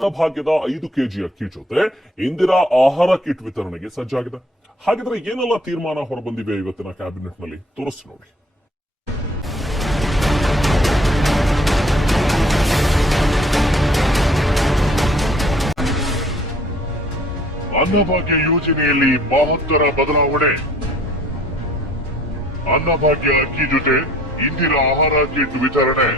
ಭಾಗ್ಯದ 5 KG ಅಕ್ಕಿ ಜೊತೆ ಇಂದಿರಾ ಆಹಾರ ಕಿಟ್ ವಿತರಣೆಗೆ ಸಜ್ಜಾಗಿದೆ. ಹಾಗಿದ್ರೆ ಏನೆಲ್ಲ ತೀರ್ಮಾನ ಹೊರಬಂದಿವೆ ಇವತ್ತಿನ ಕ್ಯಾಬಿನೆಟ್ ನಲ್ಲಿ ತೋರಿಸಿ ನೋಡಿ. ಅನ್ನಭಾಗ್ಯ ಯೋಜನೆಯಲ್ಲಿ ಮಹತ್ತರ ಬದಲಾವಣೆ. ಅನ್ನಭಾಗ್ಯ ಅಕ್ಕಿ ಜೊತೆ ಇಂದಿರಾ ಆಹಾರ ಕಿಟ್ ವಿತರಣೆ.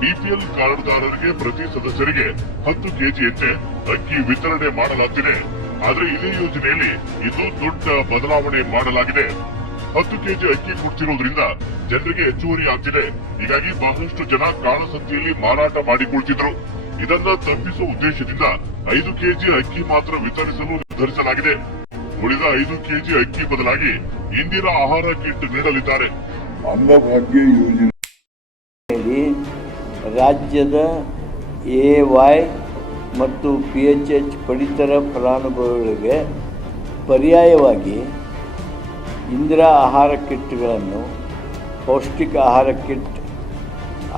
ಬಿಪಿಎಲ್ ಕಾರ್ಡ್ದಾರರಿಗೆ ಪ್ರತಿ ಸದಸ್ಯರಿಗೆ 10 ಕೆಜಿಯಂತೆ ಅಕ್ಕಿ ವಿತರಣೆ ಮಾಡಲಾಗ್ತಿದೆ. ಆದ್ರೆ ಇದೇ ಯೋಜನೆಯಲ್ಲಿ ಇದು ದೊಡ್ಡ ಬದಲಾವಣೆ ಮಾಡಲಾಗಿದೆ. 10 ಕೆಜಿ ಅಕ್ಕಿ ಕೊಡ್ತಿರೋದ್ರಿಂದ ಜನರಿಗೆ ಹೆಚ್ಚುವರಿ ಆಗ್ತಿದೆ. ಹೀಗಾಗಿ ಬಹಳಷ್ಟು ಜನ ಕಾಳಸಂತೆಯಲ್ಲಿ ಮಾರಾಟ ಮಾಡಿಕೊಳ್ತಿದ್ರು. ಇದನ್ನ ತಪ್ಪಿಸುವ ಉದ್ದೇಶದಿಂದ 5 ಕೆಜಿ ಅಕ್ಕಿ ಮಾತ್ರ ವಿತರಿಸಲು ನಿರ್ಧರಿಸಲಾಗಿದೆ. ಉಳಿದ 5 ಕೆಜಿ ಅಕ್ಕಿ ಬದಲಾಗಿ ಇಂದಿರಾ ಆಹಾರ ಕಿಟ್ ನೀಡಲಿದ್ದಾರೆ. ಅನ್ನಭಾಗ್ಯ ಯೋಜನೆ ರಾಜ್ಯದ ಎವೈ ಮತ್ತು PHH ಪಡಿತರ ಫಲಾನುಭವಿಗಳಿಗೆ ಪರ್ಯಾಯವಾಗಿ ಇಂದಿರಾ ಆಹಾರ ಕಿಟ್ಗಳನ್ನು ಪೌಷ್ಟಿಕ ಆಹಾರ ಕಿಟ್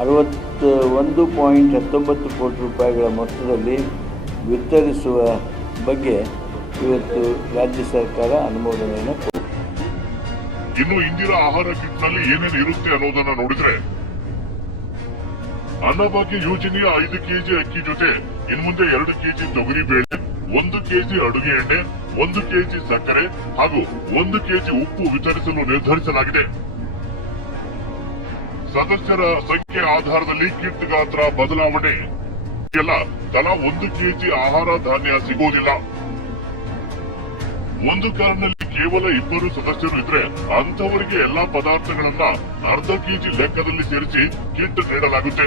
61.19 ಕೋಟಿ ರೂಪಾಯಿಗಳ ಮೊತ್ತದಲ್ಲಿ ವಿತರಿಸುವ ಬಗ್ಗೆ ಇವತ್ತು ರಾಜ್ಯ ಸರ್ಕಾರ ಅನುಮೋದನೆಯನ್ನು ಕೊಟ್ಟಿದೆ. ಇನ್ನು ಇಂದಿರಾ ಆಹಾರ ಕಿಟ್ನಲ್ಲಿ ಏನೇನು ಇರುತ್ತೆ ಅನ್ನೋದನ್ನ ನೋಡಿದ್ರೆ, ಅನ್ನಭಾಗ್ಯ ಯೋಜನೆಯ 5 ಕೆಜಿ ಅಕ್ಕಿ ಜೊತೆ ಇನ್ಮುಂದೆ 2 ಕೆಜಿ ತೊಗರಿ ಬೇಳೆ, 1 ಕೆಜಿ ಅಡುಗೆ ಎಣ್ಣೆ, 1 ಕೆಜಿ ಸಕ್ಕರೆ ಹಾಗೂ 1 ಕೆಜಿ ಉಪ್ಪು ವಿತರಿಸಲು ನಿರ್ಧರಿಸಲಾಗಿದೆ. ಸದಸ್ಯರ ಸಂಖ್ಯೆ ಆಧಾರದಲ್ಲಿ ಕಿಟ್ ಗಾತ್ರ ಬದಲಾವಣೆ. ಎಲ್ಲ ತಲಾ 1 ಕೆಜಿ ಆಹಾರ ಧಾನ್ಯ ಸಿಗೋದಿಲ್ಲ. ಒಂದು ಕಾರ್ಡ್ನಲ್ಲಿ ಕೇವಲ 2 ಸದಸ್ಯರು ಇದ್ರೆ ಅಂತವರಿಗೆ ಎಲ್ಲಾ ಪದಾರ್ಥಗಳನ್ನ ಅರ್ಧ ಕೆಜಿ ಲೆಕ್ಕದಲ್ಲಿ ಸೇರಿಸಿ ಕಿಟ್ ನೀಡಲಾಗುತ್ತೆ.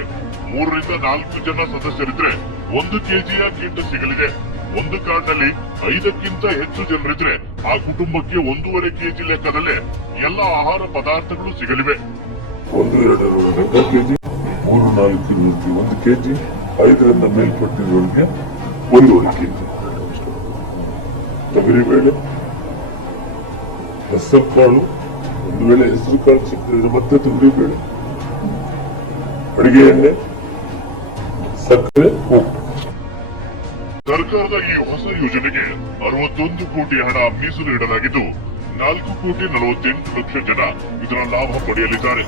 3 ರಿಂದ 4 ಜನ ಸದಸ್ಯರಿದ್ರೆ 1 ಕೆಜಿಯ ಕಿಟ್ ಸಿಗಲಿದೆ. ಒಂದು ಕಾರ್ಡ್ನಲ್ಲಿ 5ಕ್ಕಿಂತ ಹೆಚ್ಚು ಜನರಿದ್ರೆ ಆ ಕುಟುಂಬಕ್ಕೆ 1.5 ಕೆಜಿ ಲೆಕ್ಕದಲ್ಲೇ ಎಲ್ಲಾ ಆಹಾರ ಪದಾರ್ಥಗಳು ಸಿಗಲಿವೆ. 1-2 ಕೆಜಿ, 3-4 1 ಕೆಜಿ, 5ರಿಂದ ಮೇಲ್ಪಟ್ಟಿರುವವರಿಗೆ 1.5 ಕೆಜಿ ತೊಗರಿ ಬೇಳೆ, ಹೆಸರು ಕಾಳು, ಒಂದು ವೇಳೆ ಹೆಸರು ಕಾಳು ಸಿಕ್ಕಿದ್ರೆ ಮತ್ತೆ ತೊಗರಿ ಬೇಳೆ, ಅಡಿಗೆ ಎಣ್ಣೆ, ಸಕ್ಕರೆ, ಉಪ್ಪು. ಸರ್ಕಾರದ ಈ ಹೊಸ ಯೋಜನೆಗೆ 61 ಕೋಟಿ ಹಣ ಮೀಸಲು ಇಡಲಾಗಿದ್ದು 4.48 ಕೋಟಿ ಜನ ಇದರ ಲಾಭ ಪಡೆಯಲಿದ್ದಾರೆ.